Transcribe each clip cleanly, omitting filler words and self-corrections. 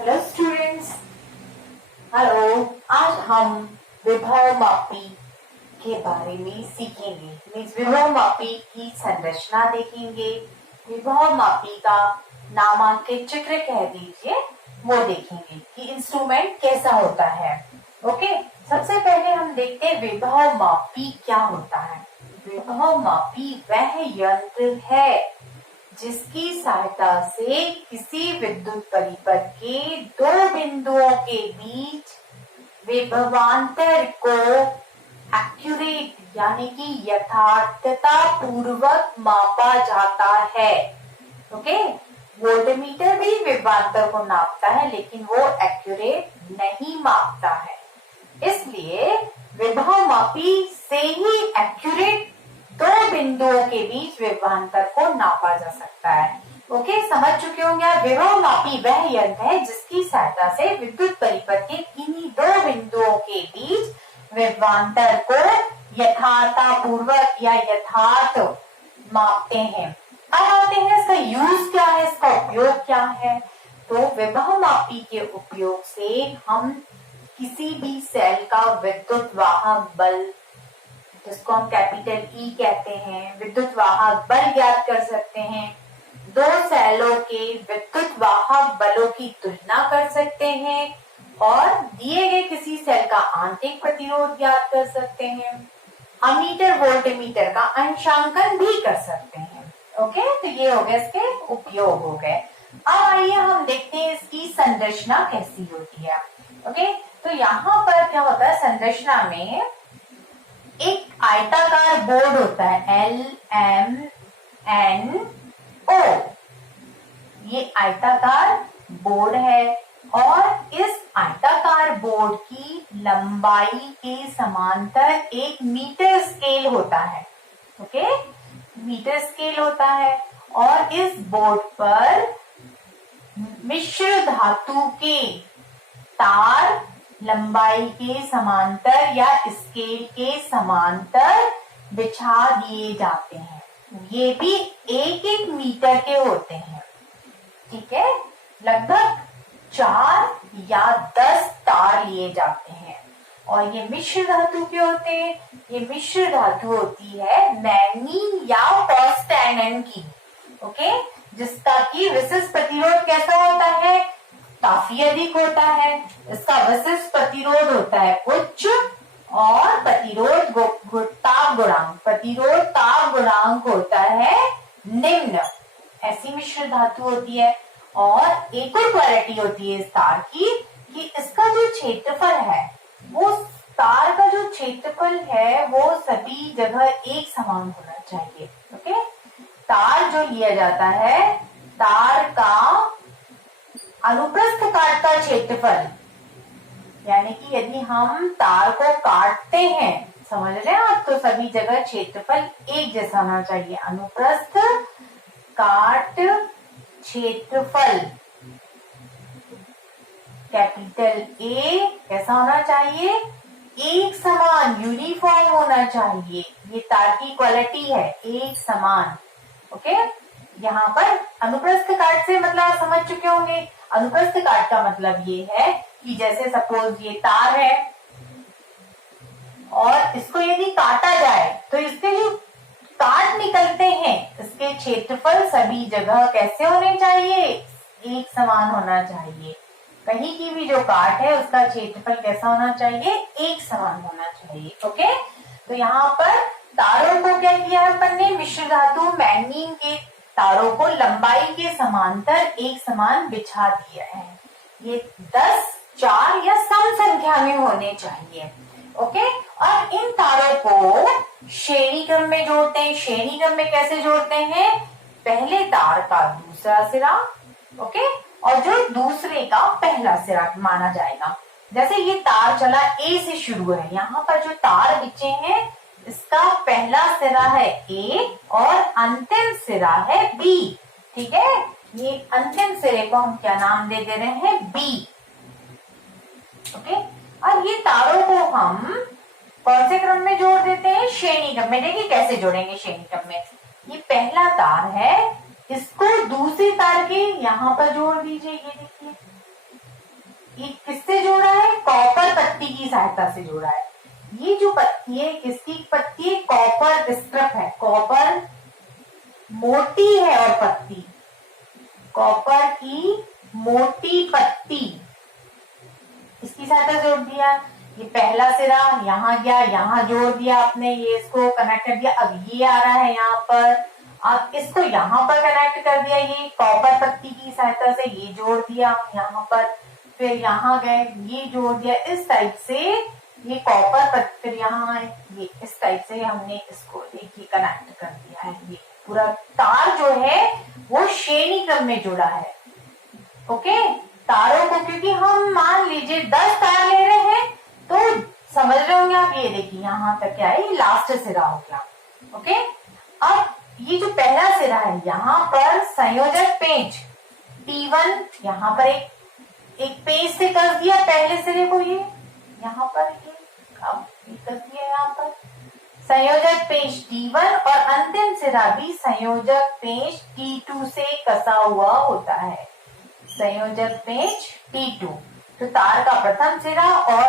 Hello students. Hello. आज हम विभव मापी के बारे में सीखेंगे। मीन्स विभव मापी की संरचना देखेंगे, विभव मापी का नामांकित चित्र कह दीजिए वो देखेंगे कि इंस्ट्रूमेंट कैसा होता है। ओके, सबसे पहले हम देखते हैं विभव मापी क्या होता है। विभव मापी वह यंत्र है जिसकी सहायता से किसी विद्युत परिपथ के दो बिंदुओं के बीच विभवांतर को एक्यूरेट यानी कि यथार्थता पूर्वक मापा जाता है। ओके, वोल्टमीटर भी विभवांतर को नापता है लेकिन वो एक्यूरेट नहीं मापता है, इसलिए विभव मापी से ही एक्यूरेट दो बिंदुओं के बीच विभवांतर को नापा जा सकता है। ओके, समझ चुके होंगे आप। विभव मापी वह यंत्र है जिसकी सहायता से विद्युत परिपथ के किन्हीं दो बिंदुओं के बीच विभवांतर को यथार्थतापूर्वक या यथार्थ मापते हैं। अब आते हैं इसका यूज क्या है, इसका उपयोग क्या है। तो विभव मापी के उपयोग से हम किसी भी सेल का विद्युत वाहक बल, जिसको हम कैपिटल ई कहते हैं, विद्युत वाहक बल ज्ञात कर सकते हैं। दो सेलों के विद्युत वाहक बलों की तुलना कर सकते हैं और दिए गए किसी सेल का आंतरिक प्रतिरोध ज्ञात कर सकते हैं। अमीटर वोल्टमीटर का अंशांकन भी कर सकते हैं। ओके, तो ये हो गए इसके उपयोग हो गए। अब आइए हम देखते हैं इसकी संरचना कैसी होती है। ओके, तो यहाँ पर क्या होता है, संरचना में एक आयताकार बोर्ड होता है, LMNO। ये आयताकार बोर्ड है और इस आयताकार बोर्ड की लंबाई के समांतर एक मीटर स्केल होता है। ओके, मीटर स्केल होता है और इस बोर्ड पर मिश्र धातु के तार लंबाई के समांतर या स्केल के समांतर बिछा दिए जाते हैं। ये भी एक एक मीटर के होते हैं। ठीक है, लगभग 4 या 10 तार लिए जाते हैं और ये मिश्र धातु के होते हैं। ये मिश्र धातु होती है मैग्नीज या फॉस्फेट की। ओके, जिसका की विशिष्ट प्रतिरोध कैसा होता है, काफी अधिक होता है। इसका विशिष्ट प्रतिरोध होता है उच्च और प्रतिरोध ताप गुणांक होता है निम्न। ऐसी मिश्र धातु होती है और एक और क्वालिटी होती है इस तार की कि इसका जो क्षेत्रफल है, वो तार का जो क्षेत्रफल है वो सभी जगह एक समान होना चाहिए। ओके, तार जो लिया जाता है, तार का अनुप्रस्थ काट का क्षेत्रफल, यानी कि यदि हम तार को काटते हैं, समझ रहे हैं आप, तो सभी जगह क्षेत्रफल एक जैसा होना चाहिए। अनुप्रस्थ काट क्षेत्रफल कैपिटल ए कैसा होना चाहिए, एक समान, यूनिफॉर्म होना चाहिए। ये तार की क्वालिटी है, एक समान। ओके, यहाँ पर अनुप्रस्थ काट से मतलब आप समझ चुके होंगे। अनुप्रस्थ काट का मतलब ये है कि जैसे सपोज ये तार है और इसको यदि काटा जाए तो इसके जो काट निकलते हैं, इसके क्षेत्रफल सभी जगह कैसे होने चाहिए, एक समान होना चाहिए। कहीं की भी जो काट है उसका क्षेत्रफल कैसा होना चाहिए, एक समान होना चाहिए। ओके, तो यहाँ पर तारों को क्या किया है अपन ने, मिश्र धातु मैग्नीज के तारों को लंबाई के समांतर एक समान बिछा दिया है। ये 10, 4 या सम संख्या में होने चाहिए। ओके, और इन तारों को श्रेणी क्रम में जोड़ते हैं। श्रेणी क्रम में कैसे जोड़ते हैं, पहले तार का दूसरा सिरा, ओके, और जो दूसरे का पहला सिरा माना जाएगा। जैसे ये तार चला ए से शुरू है, यहाँ पर जो तार बिछे हैं इसका पहला सिरा है ए और अंतिम सिरा है बी। ठीक है, ये अंतिम सिरे को हम क्या नाम दे रहे हैं, बी। ओके, और ये तारों को हम कौन से क्रम में जोड़ देते हैं, श्रेणी क्रम में। देखिए कैसे जोड़ेंगे श्रेणी क्रम में। ये पहला तार है, इसको दूसरी तार के यहाँ पर जोड़ दीजिए। ये देखिए ये किससे जोड़ा है? कॉपर पत्ती की सहायता से जोड़ा है। ये जो पत्ती है किसकी पत्ती है? कॉपर स्ट्रिप है। कॉपर मोटी है और पत्ती, कॉपर की मोटी पत्ती, इसकी सहायता जोड़ दिया। ये पहला सिरा यहाँ गया, यहाँ जोड़ दिया आपने, ये इसको कनेक्ट कर दिया। अब ये आ रहा है यहाँ पर, अब इसको यहाँ पर कनेक्ट कर दिया, ये कॉपर पत्ती की सहायता से ये जोड़ दिया यहाँ पर, फिर यहाँ गए ये जोड़ दिया। इस टाइप से ये कॉपर पत्ती, फिर यहाँ आए, ये इस टाइप से हमने इसको देखिए कनेक्ट कर दिया है। ये पूरा तार जो है वो श्रेणी क्रम में जुड़ा है। ओके, तारों को, क्योंकि हम मान लीजिए 10 तार ले रहे हैं तो समझ रहे होंगे आप, ये देखिए यहाँ तक क्या है, ये लास्ट सिरा हो गया। ओके, अब ये जो पहला सिरा है यहाँ पर संयोजक पेंच T1, यहाँ पर एक पेंच से कर दिया पहले सिरे को, ये यहाँ पर अब कर दिया यहाँ पर संयोजक पेंच T1 और अंतिम सिरा भी संयोजक पेंच T2 से कसा हुआ होता है। संयोजक पेंच T2, तो तार का प्रथम सिरा और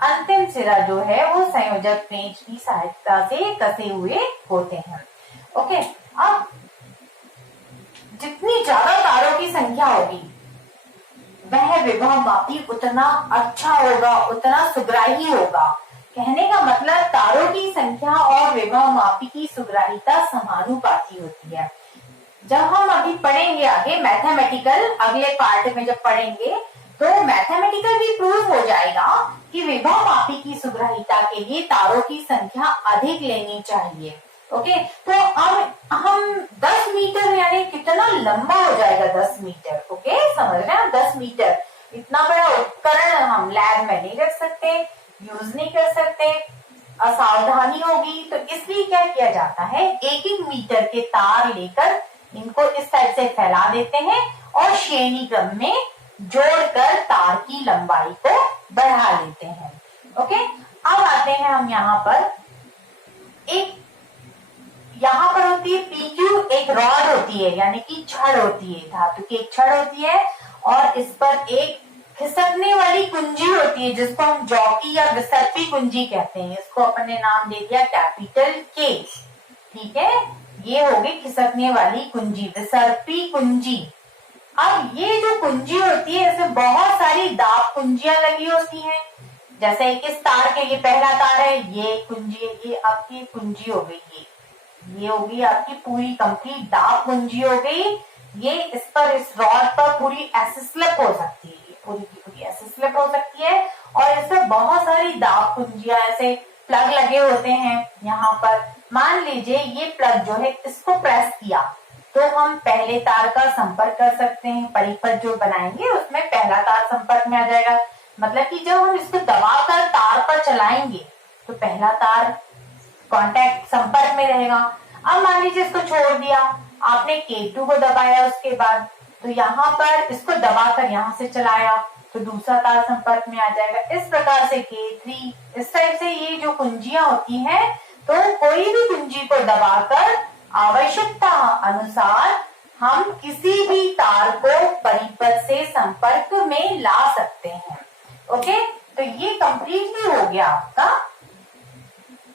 अंतिम सिरा जो है वो संयोजक पेंच की सहायता से कसे हुए होते हैं। ओके, अब जितनी ज्यादा तारों की संख्या होगी वह विभव मापी उतना अच्छा होगा, उतना सुग्राही होगा। कहने का मतलब तारों की संख्या और विभव मापी की सुग्राहिता समानुपाती होती है। जब हम अभी पढ़ेंगे आगे मैथमेटिकल, अगले पार्ट में जब पढ़ेंगे तो मैथमेटिकल भी प्रूव हो जाएगा कि विभव मापी की सुग्राहिता के लिए तारों की संख्या अधिक लेनी चाहिए। ओके, तो अब हम 10 मीटर यानी कितना लंबा हो जाएगा 10 मीटर। ओके, समझ रहे हैं? 10 मीटर इतना बड़ा उपकरण हम लैब में नहीं रख सकते, यूज नहीं कर सकते, असावधानी होगी। तो इसलिए क्या किया जाता है, 1-1 मीटर के तार लेकर इनको इस टाइप से फैला देते हैं और श्रेणी क्रम में जोड़कर तार की लंबाई को बढ़ा लेते हैं। ओके, अब आते हैं हम यहाँ पर, एक यहाँ पर होती है PQ, एक रॉड होती है यानी कि छड़ होती है, धातु की एक छड़ होती है और इस पर एक खिसकने वाली कुंजी होती है जिसको हम जॉकी या विसर्पी कुंजी कहते हैं। इसको अपने नाम दे दिया कैपिटल K। ठीक है, ये होगी खिसकने वाली कुंजी, विसर्पी कुंजी। अब ये जो कुंजी होती है इसमें बहुत सारी दाब कुंजियां लगी होती हैं। जैसे इस तार के, ये पहला तार है, ये कुंजी, ये आपकी कुंजी हो गई, ये होगी आपकी पूरी कंप्लीट दाब कुंजी हो गई। ये इस पर, इस रॉड पर पूरी ऐसे स्लिप हो सकती है, पूरी की पूरी ऐसे स्लिप हो सकती है और इसमें बहुत सारी दाब कुंजियां, ऐसे प्लग लगे होते हैं। यहाँ पर मान लीजिए ये प्लग जो है इसको प्रेस किया तो हम पहले तार का संपर्क कर सकते हैं। परिपथ जो बनाएंगे उसमें पहला तार संपर्क में आ जाएगा, मतलब कि जब हम इसको दबाकर तार पर चलाएंगे तो पहला तार कांटेक्ट संपर्क में रहेगा। अब मान लीजिए इसको छोड़ दिया, आपने K2 को दबाया उसके बाद, तो यहाँ पर इसको दबाकर यहाँ से चलाया तो दूसरा तार संपर्क में आ जाएगा। इस प्रकार से K3, इस टाइप से ये जो कुंजियां होती हैं, तो कोई भी कुंजी को दबाकर आवश्यकता अनुसार हम किसी भी तार को परिपथ से संपर्क में ला सकते हैं। ओके, तो ये कंप्लीटली हो गया आपका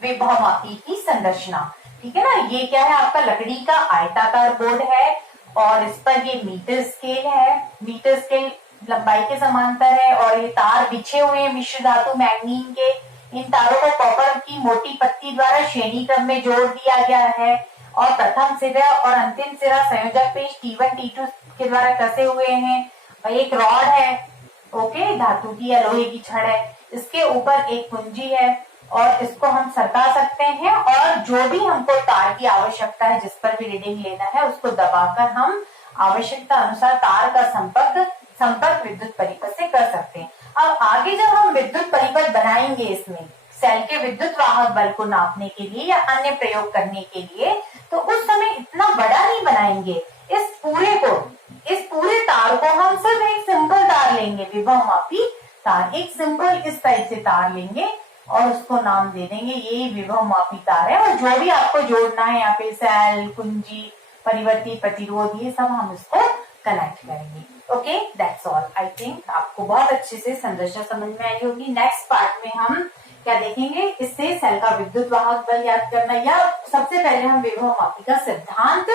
विभव मापी की संरचना। ठीक है ना, ये क्या है, आपका लकड़ी का आयताकार बोर्ड है और इस पर ये मीटर स्केल है, मीटर स्केल लंबाई के समांतर है और ये तार बिछे हुए हैं मिश्र धातु मैग्नीन के। इन तारों को कॉपर की मोटी पत्ती द्वारा श्रेणी क्रम में जोड़ दिया गया है और प्रथम सिरा और अंतिम सिरा संयोजक पेंच T1 T2 के द्वारा कसे हुए हैं। और एक रॉड है, ओके, धातु की या लोहे की छड़ है, इसके ऊपर एक कुंजी है और इसको हम सरका सकते हैं और जो भी हमको तार की आवश्यकता है, जिस पर भी रीडिंग लेना है, उसको दबाकर हम आवश्यकता अनुसार तार का संपर्क विद्युत परिपथ से कर सकते हैं। अब आगे जब हम विद्युत परिपथ बनाएंगे इसमें सेल के विद्युत वाहक बल को नापने के लिए या अन्य प्रयोग करने के लिए, तो उस समय इतना बड़ा नहीं बनाएंगे। इस पूरे तार को हम सिर्फ एक सिंपल तार लेंगे, विभव मापी तार, एक सिंपल इस टाइप से तार लेंगे और उसको नाम दे देंगे ये विभव मापी तार है। और जो भी आपको जोड़ना है यहाँ पे सेल, कुंजी, परिवर्ती, प्रतिरोध, ये सब हम इसको कनेक्ट करेंगे। Okay, that's all. I think आपको बहुत अच्छे से संरचना समझ में आई होगी। नेक्स्ट पार्ट में हम क्या देखेंगे, इससे सेल का विद्युत वाहक बल याद करना, या सबसे पहले हम विभव मापी का सिद्धांत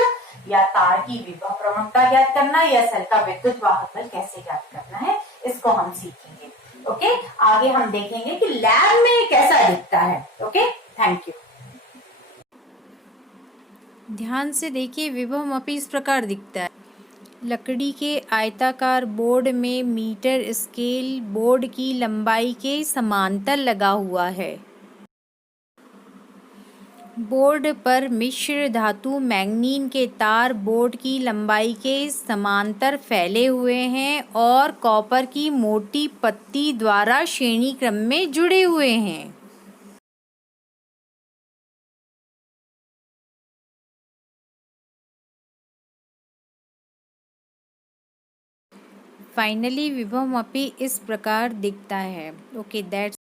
या तार की विभव प्रवणता ज्ञात करना, या सेल का विद्युत वाहक बल कैसे ज्ञात करना है, इसको हम सीखेंगे। ओके, आगे हम देखेंगे कि लैब में कैसा दिखता है। Okay, thank you. ध्यान से देखिए, विभवमापी इस प्रकार दिखता है। लकड़ी के आयताकार बोर्ड में मीटर स्केल बोर्ड की लंबाई के समांतर लगा हुआ है। बोर्ड पर मिश्र धातु मैग्नीन के तार बोर्ड की लंबाई के समांतर फैले हुए हैं और कॉपर की मोटी पत्ती द्वारा श्रेणी क्रम में जुड़े हुए हैं। फाइनली विभवमापी इस प्रकार दिखता है। Okay, that's